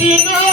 一个